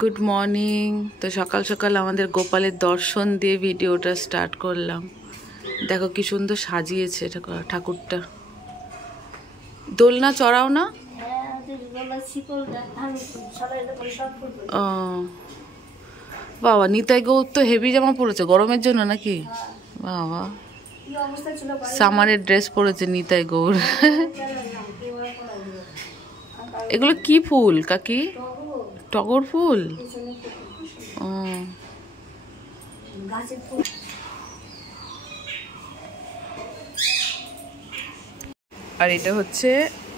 Good morning. তো সকাল সকাল আমাদের গোপালের দর্শন দিয়ে ভিডিওটা স্টার্ট করলাম। দেখো কি সুন্দর সাজিয়েছে ঠাকুরটা। দোলনা চড়াও না? ও বাবা, নিতাই গৌর তো হেভি জামা পরেছে গরমের জন্য নাকি? বাবা, সামারের ড্রেস পরেছে নিতাই গৌর। এগুলো কি ফুল কাকি? টগর ফুল। ও আর এটা হচ্ছে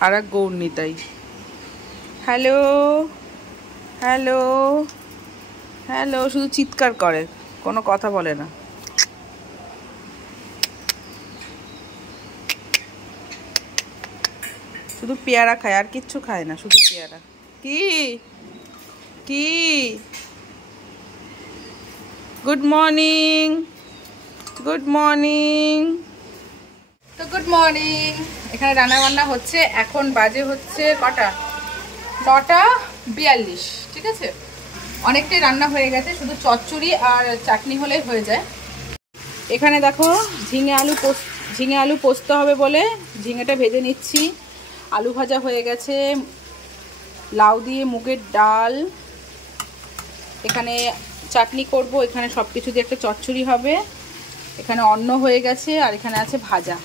আর এক Gour Nitai. Hello hello hello, শুধু চিৎকার করে, কোনো কথা বলে না। শুধু পেয়ারা খায়, আর কিচ্ছু খায় না, শুধু পেয়ারা। কি কি গুড মর্নিং, গুড মর্নিং। তো গুড মর্নিং। এখানে রান্না বান্না হচ্ছে। এখন বাজে হচ্ছে কটা? 9:42। ঠিক আছে, অনেকটাই রান্না হয়ে গেছে, শুধু চচ্চড়ি আর চাটনি হলেই হয়ে যায়। এখানে দেখো ঝিঙে আলু পোস্ত হবে বলে ঝিঙেটা ভেজে নিচ্ছি। আলু ভাজা হয়ে গেছে, লাউ দিয়ে মুগের ডাল, এখানে চাটনি করব, এখানে সব কিছু দিয়ে একটা চচ্চড়ি হবে, এখানে অন্ন হয়ে গেছে, আর এখানে আছে ভাজা।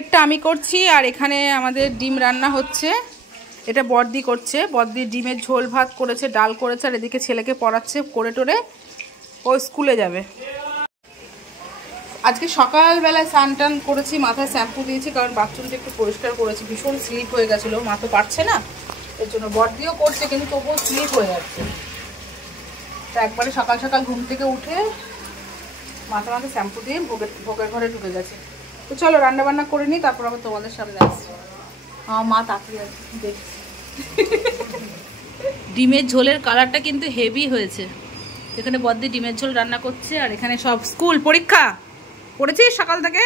এটা আমি করছি, আর এখানে আমাদের ডিম রান্না হচ্ছে। এটা বড়দি করছে, বড়দি ডিমের ঝোল ভাত করেছে, ডাল করেছে, আর এদিকে ছেলেকে পড়াচ্ছে, করে টোরে ও স্কুলে যাবে। আজকে সকালবেলায় স্নান টান করেছি, মাথায় শ্যাম্পু দিয়েছি, কারণ বাথরুমটা একটু পরিষ্কার করেছি, ভীষণ স্লিপ হয়ে গেছিলো, মা তো পারছে না, এর জন্য বড়দিও করছে, কিন্তু তবুও স্লিপ হয়ে যাচ্ছে। তো একবারে সকাল সকাল ঘুম থেকে উঠে মাথা শ্যাম্পু দিয়ে ভোগের ঘরে ঢুকে গেছে। তো চলো রান্না বান্না করে নিই, তারপর আবার তোমাদের সামনে আসছি। আমার মা তাকিয়ে আছে দেখছি। ডিমের ঝোলের কালারটা কিন্তু হেভি হয়েছে। এখানে বড়দি ডিমের ঝোল রান্না করছে, আর এখানে সব স্কুল পরীক্ষা পড়েছিস সকাল থেকে,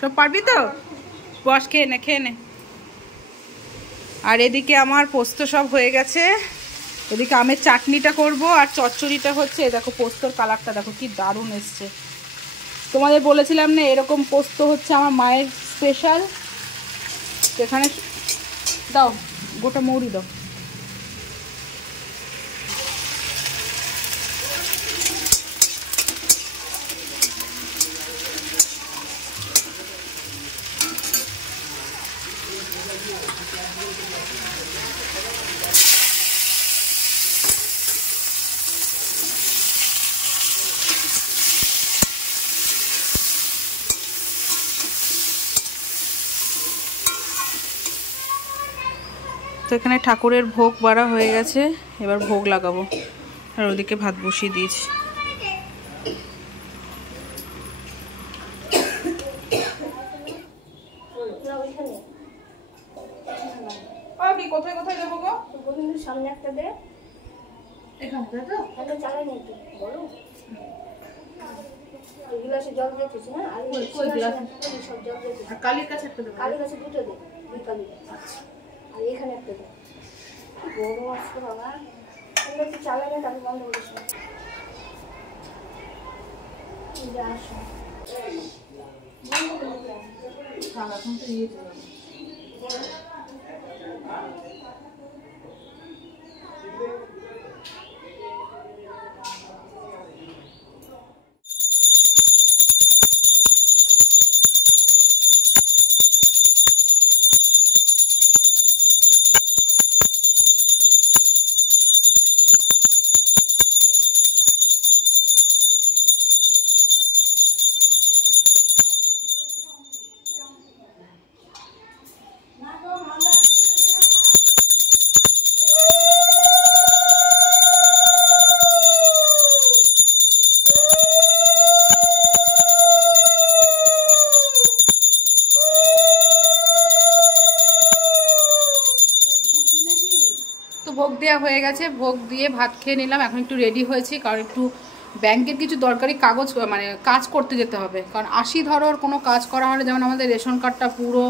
সব পারবি তো? বস, খেয়ে নে খেয়ে নে। আর এদিকে আমার পোস্ত সব হয়ে গেছে, এদিকে আমের চাটনিটা করব, আর চচ্চড়িটা হচ্ছে। দেখো পোস্তর কালারটা দেখো কি দারুণ এসছে। তোমাদের বলেছিলাম না এরকম পোস্ত হচ্ছে আমার মায়ের স্পেশাল। এখানে দাও, গোটা মৌরি দাও। তো এখানে ঠাকুরের ভোগ বাড়া হয়ে গেছে, এবার ভোগ লাগাবো, আর ওদিকে ভাত বসিয়ে দিয়েছি। কোথায় কোথায় যাবো গো? সামনে একটা দে, এখানে তো একটা চালাই নেই তো বলো। গ্লাসে জল দিয়েছিস না? আর ওই গ্লাসে সব জল দিয়েছিস। আর কালির কাছে একটা দে, কালির কাছে দুটো দে, দুই কালি। আচ্ছা, আর এখানে একটা দে। বড় আছে বাবা, এগুলো তো চালাই না, তাহলে বন্ধ করিস না। যা আসো বন্ধ করে দাও। খাওয়া এখন তো নিয়ে যাবো। ভোগ দেওয়া হয়ে গেছে, ভোগ দিয়ে ভাত খেয়ে নিলাম। এখন একটু রেডি হয়েছি, কারণ একটু ব্যাংকের কিছু দরকারি কাগজ কাজ করতে যেতে হবে, কারণ 80 ধরোর কোনো কাজ করা হলে, যেমন আমাদের রেশন কার্ডটা পুরো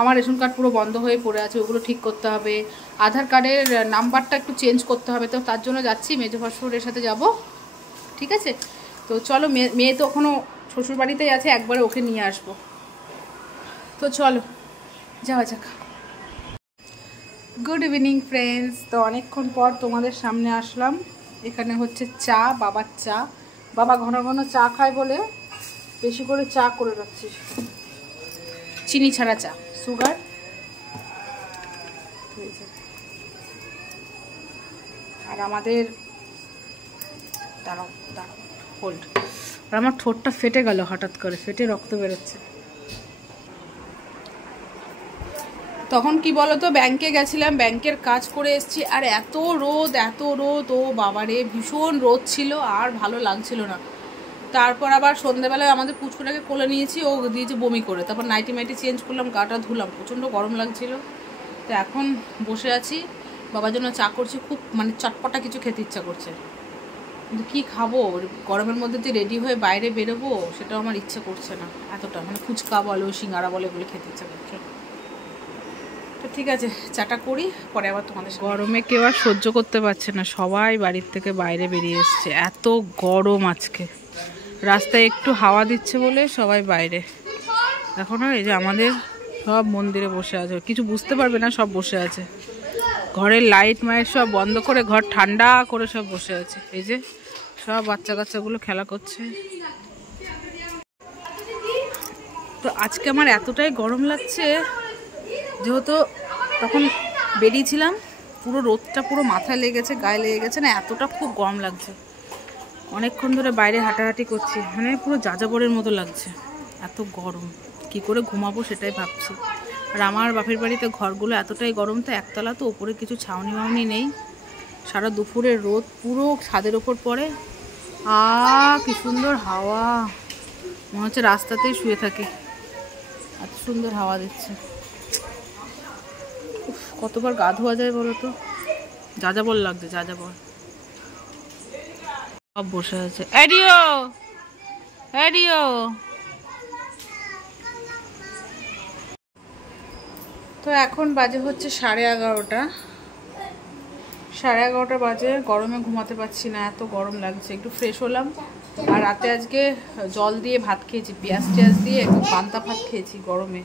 আমার রেশন কার্ড পুরো বন্ধ হয়ে পড়ে আছে, ওগুলো ঠিক করতে হবে। আধার কার্ডের নাম্বারটা একটু চেঞ্জ করতে হবে, তো তার জন্য যাচ্ছি, মেজো ভাসুরের সাথে যাব। ঠিক আছে, তো চলো। মেয়ে তো এখনও শ্বশুরবাড়িতেই আছে, একবারে ওকে নিয়ে আসবো। তো চলো যাওয়া যাক। Good evening friends. তো অনেকক্ষণ পর তোমাদের সামনে আসলাম। এখানে হচ্ছে চা, বাবার চা। বাবা ঘন ঘন চা খায় বলে বেশি করে চা করে রাখছি, চিনি ছাড়া চা, সুগার। আর আমাদের দাঁড়াও দাঁড়াও হোল্ড। আর আমার ঠোঁটটা ফেটে গেল, হঠাৎ করে ফেটে রক্ত বেরোচ্ছে। তখন কি বলতো, ব্যাংকে গেছিলাম, ব্যাংকের কাজ করে এসেছি, আর এত রোদ, ও বাবারে ভীষণ রোদ ছিল, আর ভালো লাগছিল না। তারপর আবার সন্ধ্যেবেলায় আমাদের পুচকুটাকে কোলে নিয়েছি, ও দিয়েছে বমি করে। তারপর নাইটি মাইটি চেঞ্জ করলাম, গাটা ধুলাম, প্রচণ্ড গরম লাগছিল। তো এখন বসে আছি, বাবার জন্য চা করছি। খুব মানে চটপটা কিছু খেতে ইচ্ছা করছে, কিন্তু কী খাবো, গরমের মধ্যে যে রেডি হয়ে বাইরে বেরোবো সেটাও আমার ইচ্ছে করছে না এতটা। মানে ফুচকা বলো, সিঙ্গারা বলো, এগুলো খেতে ইচ্ছা করছে। তো ঠিক আছে, চাটা করি, পরে আবার তোমাদের। গরমে কেউ আর সহ্য করতে পারছে না, সবাই বাড়ির থেকে বাইরে বেরিয়ে এসছে, এত গরম আজকে। রাস্তায় একটু হাওয়া দিচ্ছে বলে সবাই বাইরে। এখনও এই যে আমাদের সব মন্দিরে বসে আছে, কিছু বুঝতে পারবে না, সব বসে আছে। ঘরের লাইট মাইট সব বন্ধ করে, ঘর ঠান্ডা করে সব বসে আছে। এই যে সব বাচ্চা কাচ্চাগুলো খেলা করছে। তো আজকে আমার এতটাই গরম লাগছে, যেহেতু তখন বেরিয়েছিলাম, পুরো রোদটা পুরো মাথায় লেগেছে, গায়ে লেগে গেছে না, এতটা খুব গরম লাগছে। অনেকক্ষণ ধরে বাইরে হাঁটাহাঁটি করছি, মানে পুরো যাযাবরের মতো লাগছে, এত গরম। কি করে ঘুমাবো সেটাই ভাবছি। আর আমার বাপের বাড়িতে ঘরগুলো এতটাই গরম, তো একতলা, তো ওপরে কিছু ছাউনি মাউনি নেই। সারা দুপুরের রোদ পুরো ছাদের ওপর পড়ে, কি সুন্দর হাওয়া, মনে হচ্ছে রাস্তাতেই শুয়ে থাকি, এত সুন্দর হাওয়া দিচ্ছে। কতবার গা ধোয়া যায় বলো তো, যাযাবর লাগছে, যাযাবর। সব বসে আছে। ADO ADO. তো এখন বাজে হচ্ছে 11:30। 11:30 বাজে। গরমে ঘুমাতে পারছি না, এত গরম লাগছে। একটু ফ্রেশ হলাম, আর রাতে আজকে জল দিয়ে ভাত খেয়েছি, পেঁয়াজ টেয়াজ দিয়ে একটু পান্তা ভাত খেয়েছি গরমে।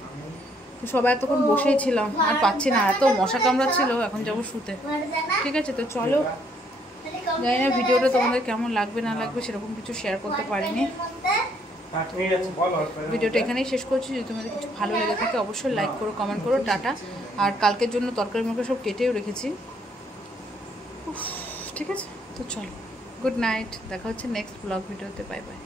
সবাই এতক্ষণ বসেই ছিলাম, আর পাচ্ছি না, এত মশা কামড়া ছিল। এখন যাবো শুতে। ঠিক আছে, তো চলো। জানি না ভিডিওটা তোমাদের কেমন লাগবে না লাগবে, সেরকম কিছু শেয়ার করতে পারিনি। ভিডিওটা এখানেই শেষ করছি। যদি তোমাদের কিছু ভালো লেগে থাকে অবশ্যই লাইক করো, কমেন্ট করো। টাটা। আর কালকের জন্য তরকারি মরকারি সব কেটেও রেখেছি। ঠিক আছে, তো চলো, গুড নাইট। দেখা হচ্ছে নেক্সট ব্লগ ভিডিওতে। Bye bye.